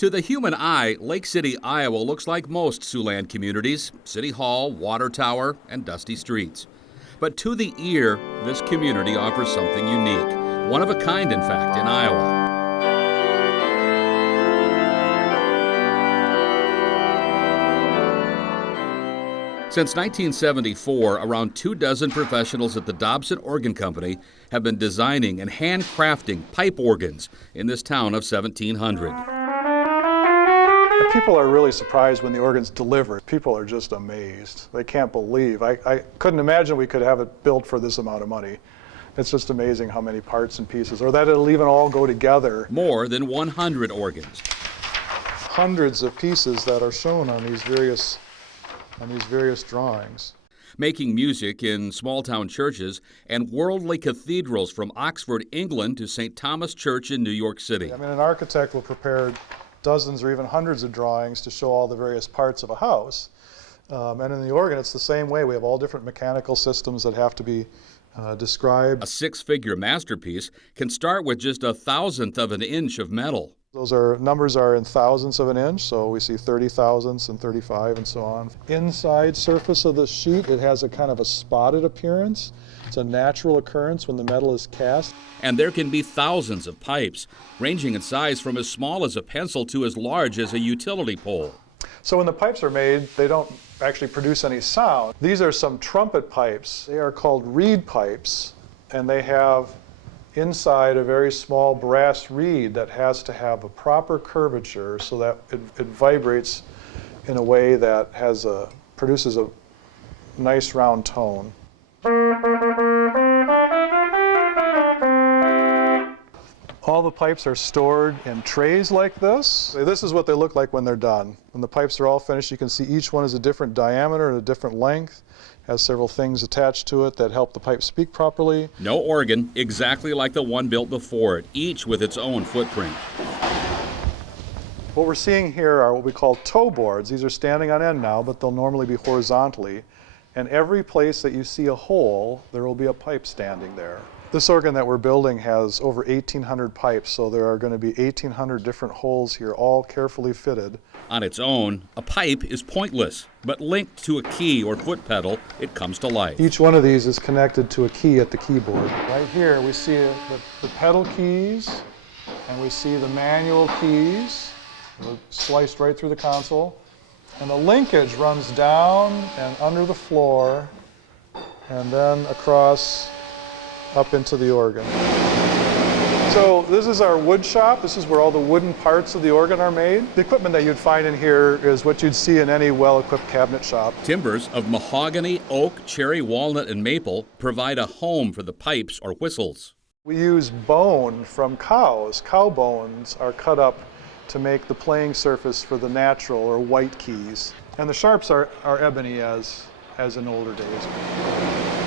To the human eye, Lake City, Iowa looks like most Siouxland communities: City Hall, water tower, and dusty streets. But to the ear, this community offers something unique, one of a kind, in fact, in Iowa. Since 1974, around 24 professionals at the Dobson Organ Company have been designing and handcrafting pipe organs in this town of 1,700. People are really surprised when the organ's delivered. People are just amazed. They can't believe. I couldn't imagine we could have it built for this amount of money. It's just amazing how many parts and pieces, or that it'll even all go together. More than 100 organs. Hundreds of pieces that are shown on these various drawings. Making music in small-town churches and worldly cathedrals from Oxford, England to St. Thomas Church in New York City. I mean, an architect will prepare dozens or even hundreds of drawings to show all the various parts of a house. And in the organ, it's the same way. We have all different mechanical systems that have to be described. A six-figure masterpiece can start with just 1/1000th of an inch of metal. Those numbers are in thousandths of an inch, so we see 30 thousandths and 35 and so on. Inside surface of the sheet, it has a kind of a spotted appearance. It's a natural occurrence when the metal is cast. And there can be thousands of pipes, ranging in size from as small as a pencil to as large as a utility pole. So when the pipes are made, they don't actually produce any sound. These are some trumpet pipes. They are called reed pipes, and they have inside a very small brass reed that has to have a proper curvature so that it vibrates in a way that produces a nice round tone. All the pipes are stored in trays like this. This is what they look like when they're done. When the pipes are all finished, you can see each one is a different diameter and a different length, has several things attached to it that help the pipe speak properly. No organ exactly like the one built before it, each with its own footprint. What we're seeing here are what we call toe boards. These are standing on end now, but they'll normally be horizontally. And every place that you see a hole, there will be a pipe standing there. This organ that we're building has over 1,800 pipes, so there are going to be 1,800 different holes here, all carefully fitted. On its own, a pipe is pointless, but linked to a key or foot pedal, it comes to life. Each one of these is connected to a key at the keyboard. Right here we see the pedal keys, and we see the manual keys sliced right through the console. And the linkage runs down and under the floor, and then across up into the organ. So this is our wood shop. This is where all the wooden parts of the organ are made. The equipment that you'd find in here is what you'd see in any well-equipped cabinet shop. Timbers of mahogany, oak, cherry, walnut, and maple provide a home for the pipes or whistles. We use bone from cows. Cow bones are cut up to make the playing surface for the natural or white keys. And the sharps are ebony as in older days.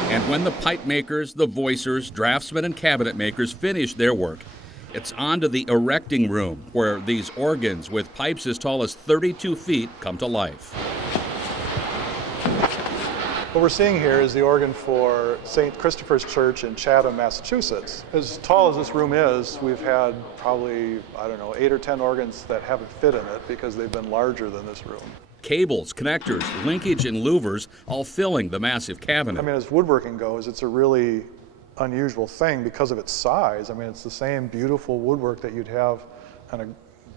And when the pipe makers, the voicers, draftsmen, and cabinet makers finish their work, it's on to the erecting room, where these organs with pipes as tall as 32 feet come to life. What we're seeing here is the organ for St. Christopher's Church in Chatham, Massachusetts. As tall as this room is, we've had probably, 8 or 10 organs that haven't fit in it because they've been larger than this room. Cables, connectors, linkage, and louvers all filling the massive cabinet. I mean, as woodworking goes, it's a really unusual thing because of its size. I mean, it's the same beautiful woodwork that you'd have on a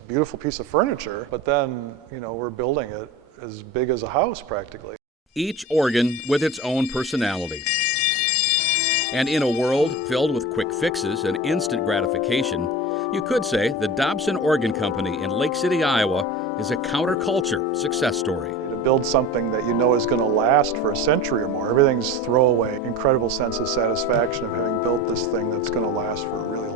beautiful piece of furniture, but then, we're building it as big as a house practically. Each organ with its own personality. And in a world filled with quick fixes and instant gratification, you could say the Dobson Organ Company in Lake City, Iowa is a counterculture success story. To build something that you know is going to last for a century or more, everything's throwaway. Incredible sense of satisfaction of having built this thing that's going to last for a really long time.